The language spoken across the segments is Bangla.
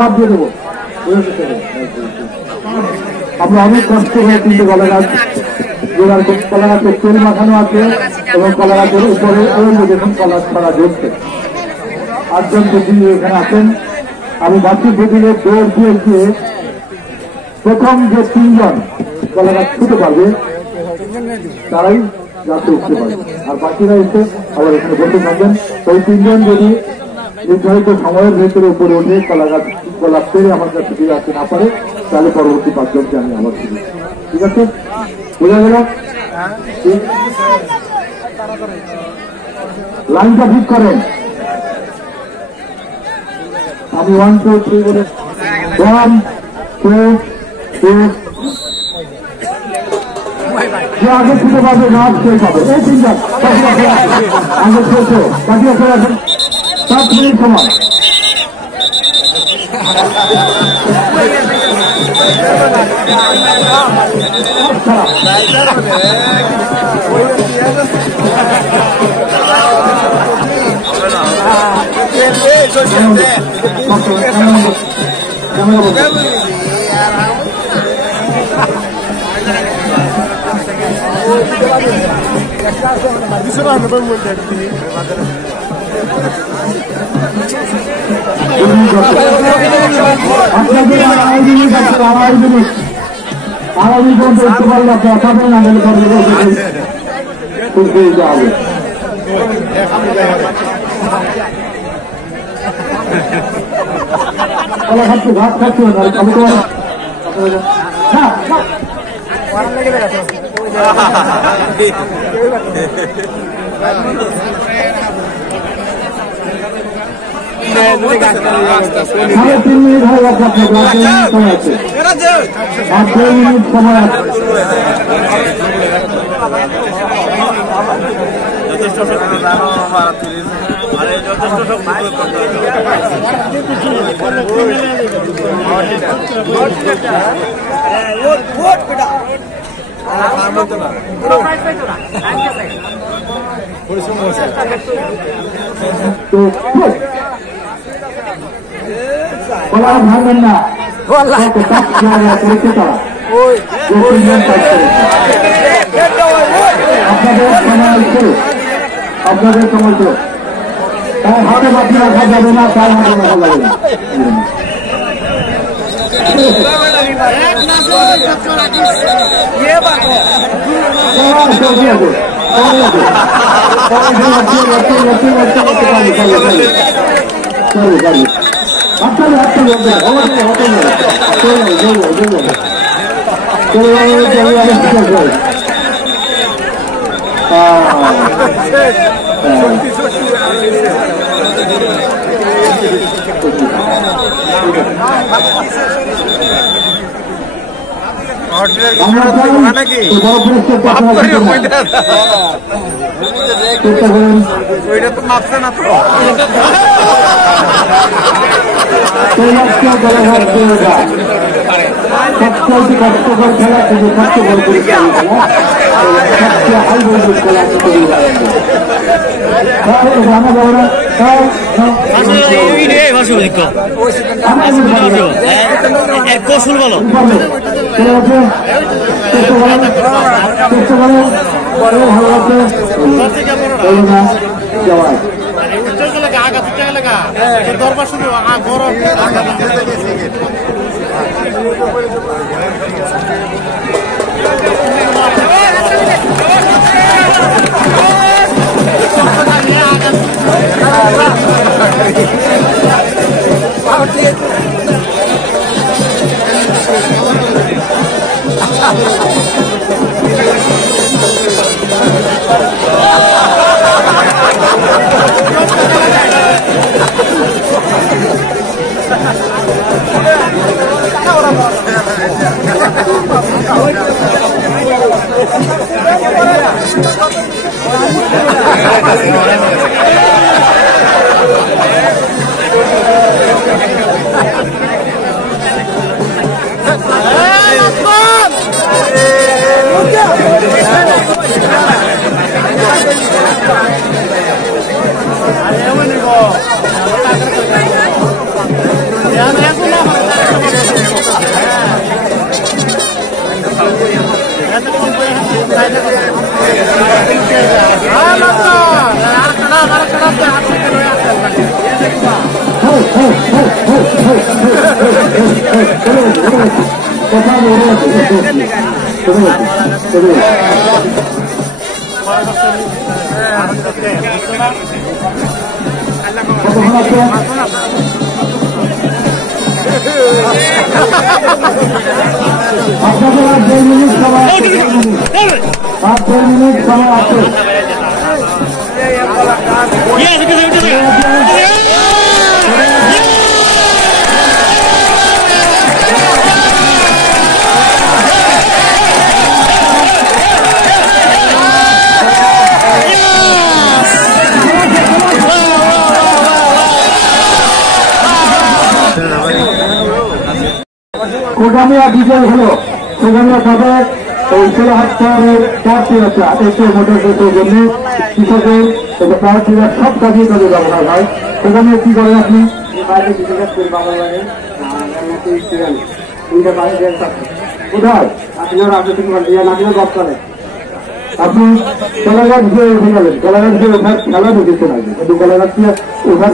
ভাব দিয়ে দেবো আমরা অনেক কষ্ট হয়ে কিন্তু কলা গাছ কলা গাছের তেল মাখানো আছে এবং কলা গাছের উপরে দেখুন কলা ছড়া জ্বলছে। 8 জন প্রতিনিধি এখানে আছেন। আমি বাকি প্রতিনিধির দৌড় দিয়ে প্রথম যে 3 জন কলা গাছ ছুটে পারবে তারাই গাছে উঠতে পারবে, আর বাকিরা এসে আবার এখানে বসে থাকবেন। ওই 3 জন যদি নির্ধারিত সময়ের ভেতরে উপরে উঠে কলা পেরে আমার কাছে ফিরে আসতে না পারে তাহলে পরবর্তী 5 জনকে আমি আবার ফিরে। ঠিক আছে, বোঝা গেল? লাইনটা ঠিক করেন। আমি 1 2 3 বলে 1 2 3 যে আগে ছুটে পাবে না সে পাবে। এই 3 জন আগে ছোটো বাকি আছে এখন 7 মিনিট সময়। আগামী পর্যন্ত উঠতে পারলে আপনার না গেলে হবে। কলা খাচ্ছি, ভাত খাচ্ছি সাড়ে 3 মিনিট হয়ে গেছে, সময় আছে, 2 মিনিট সময় আছে। কলা ভাঙবেন না, আপনাদের সময় তো তার হাতে বাকি রাখা যাবে না, তার হাতে রাখা যাবে না। ওইটা তো মাপছে না তো সবচেয়ে কষ্টকর খেলা কিন্তু সবচেয়ে বড় খেলা, সবচেয়ে হাই ভোল্টেজ খেলা কৌশল বলো চেষ্টা করেন দরবার শুধু গরম আপনাদের আর 2 মিনিট সময় আছে, 2 মিনিট সময় আছে। কোটামিয়া বিজয় হলো, কোটামিয়া তবে এই 16 প্রার্থী আছে, এতে মোটর জন্য কৃষকের প্রার্থীরা সব কাজে কাজে ব্যবহার হয়। কোটামিয়া কি করেন আপনি? কোথায় আপনি কলাগাছ দিয়ে উঠে গেলেন, কলাগাছ দিয়ে ওঠার খেলা দেখেছেন আগে, কিন্তু কলাগাছ দিয়ে ওঠার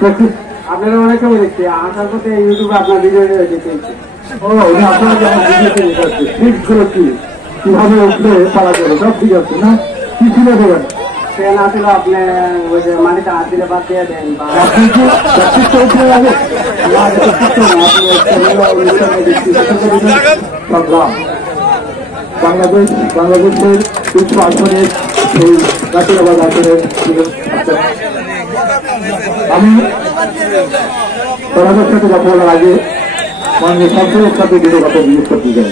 প্র্যাকটিস আপনারা অনেক সময় দেখছি আসার পথে ইউটিউবে আপনার ভিডিও দেখেছি। কিভাবে উঠলে পারা যাবে সব ঠিক আছে না? কি ছিল দেবেন? ট্রেন আসলে আপনি ওই যে মাটিতে হাত দিলে বাদ দিয়ে দেন বা বাংলাদেশের কিছু আসনের এই জাতীয়বাদ আসনের আমি তাদের সাথে কথা বলার আগে মাননীয় সরকারের সাথে কথা জিজ্ঞেস করতে চাই।